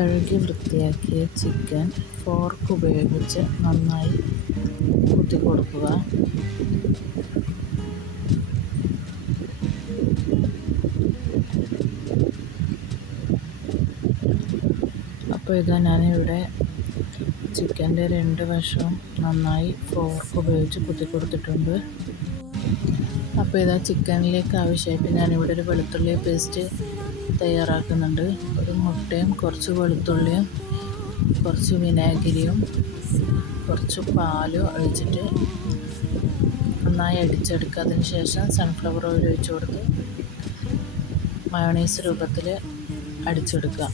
കഴുകി വൃത്തിയാക്കിയ chicken fork ഉപയോഗിച്ച് നന്നായി കുത്തി കൊടുക്കുക. അപ്പോൾ ഇതാ ഞാനിവിടെ ചിക്കൻ്റെ 2 വശവും നന്നായി ഫോർക്ക് ഉപയോഗിച്ച് കുത്തി കൊടുത്തിട്ടുണ്ട്. അപ്പോൾ ഇതാ ചിക്കനിലേക്ക് ആവശ്യമായിട്ട് ഞാനിവിടെ ഒരു വെളുത്തുള്ളി പേസ്റ്റ് തയ്യാറാക്കുന്നുണ്ട്. ഒരു മുട്ടയും കുറച്ച് വെളുത്തുള്ളിയും കുറച്ച് വിനാഗിരിയും കുറച്ച് പാലും ഒഴിച്ചിട്ട് നന്നായി അടിച്ചെടുക്കുക. അതിന് ശേഷം സൺഫ്ലവർ ഓയിൽ ഒഴിച്ച് കൊടുത്ത് മയോണൈസ് രൂപത്തിൽ അടിച്ചെടുക്കുക.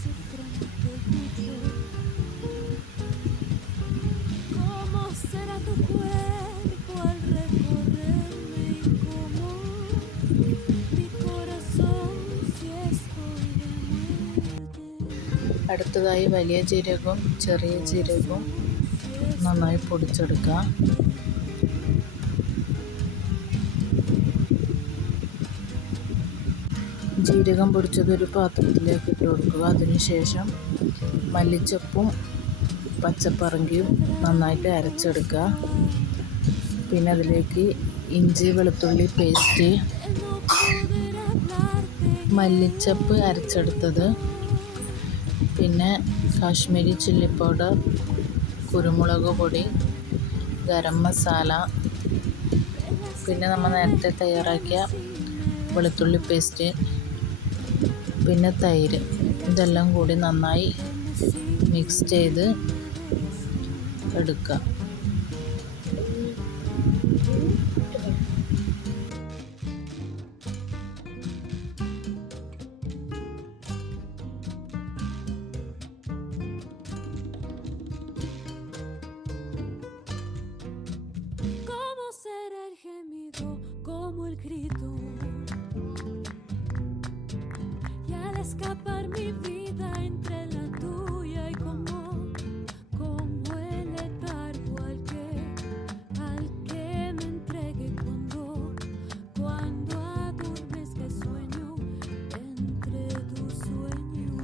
അടുത്തതായി വലിയ ജീരകവും ചെറിയ ജീരകവും നന്നായി പൊടിച്ചെടുക്കുക. ജീരകം പൊടിച്ചത് ഒരു പാത്രത്തിലേക്ക് ഇട്ട് കൊടുക്കുക. അതിനുശേഷം മല്ലിച്ചപ്പും പച്ചപ്പറങ്കിയും നന്നായിട്ട് അരച്ചെടുക്കുക. പിന്നെ അതിലേക്ക് ഇഞ്ചി വെളുത്തുള്ളി പേസ്റ്റ്, മല്ലിച്ചപ്പ് അരച്ചെടുത്തത്, പിന്നെ കാശ്മീരി ചില്ലി പൗഡർ, കുരുമുളക് പൊടി, ഗരം മസാല, പിന്നെ നമ്മൾ നേരത്തെ തയ്യാറാക്കിയ വെളുത്തുള്ളി പേസ്റ്റ്, പിന്നെ തൈര്, ഇതെല്ലാം കൂടി നന്നായി മിക്സ് ചെയ്ത് എടുക്കുക. Como el grito y al escapar mi vida entre la tuya y como el letargo al que me entregue cuando adormezca sueño entre tu sueño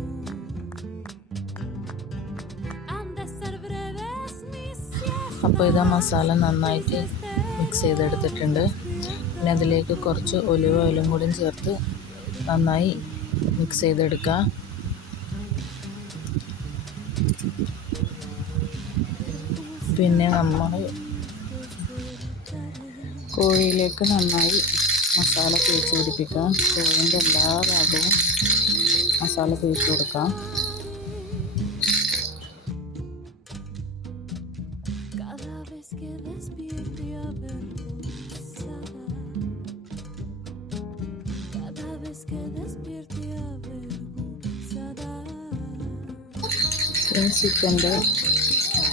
han de ser breves mis siestas. അപ്പോൾ ഇതാ മസാല നന്നായിട്ട് mix ചെയ്തെടുത്തിട്ടുണ്ട്. പിന്നെ അതിലേക്ക് കുറച്ച് olive ഓയിലും കൂടി ചേർത്ത് നന്നായി മിക്സ് ചെയ്തെടുക്കുക. പിന്നെ നമ്മൾ കോഴിയിലേക്ക് നന്നായി മസാല തേച്ച് പിടിപ്പിക്കുക. കോഴിൻ്റെ എല്ലാ ഭാഗവും മസാല തേച്ച് കൊടുക്കാം. ചിക്കൻ്റെ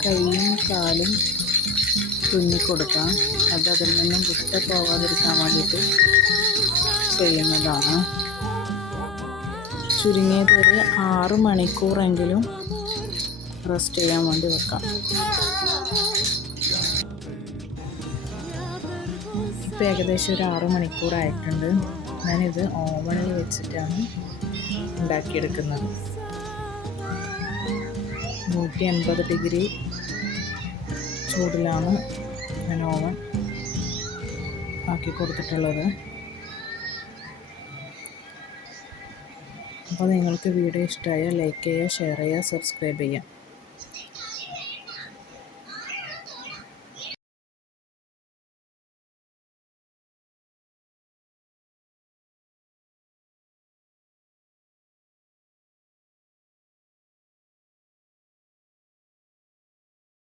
കൈയും കാലും തുന്നിക്കൊടുക്കാം. അതിൽ നിന്നും വിട്ട് പോകാതിരിക്കാൻ വേണ്ടിയിട്ട് ചെയ്യുന്നതാണ്. ചുരുങ്ങിയത് ഒരു 6 മണിക്കൂറെങ്കിലും റെസ്റ്റ് ചെയ്യാൻ വേണ്ടി വെക്കാം. ഇപ്പോൾ ഏകദേശം ഒരു 6 മണിക്കൂറായിട്ടുണ്ട്. ഞാനിത് ഓവണിൽ വെച്ചിട്ടാണ് ഉണ്ടാക്കിയെടുക്കുന്നത്. 180 ഡിഗ്രി ചൂടിലാണ് ഞാൻ ഓവൻ ആക്കി കൊടുത്തിട്ടുള്ളത്. അപ്പോൾ നിങ്ങൾക്ക് വീഡിയോ ഇഷ്ടമായാൽ ലൈക്ക് ചെയ്യുക, ഷെയർ ചെയ്യുക, സബ്സ്ക്രൈബ് ചെയ്യുക.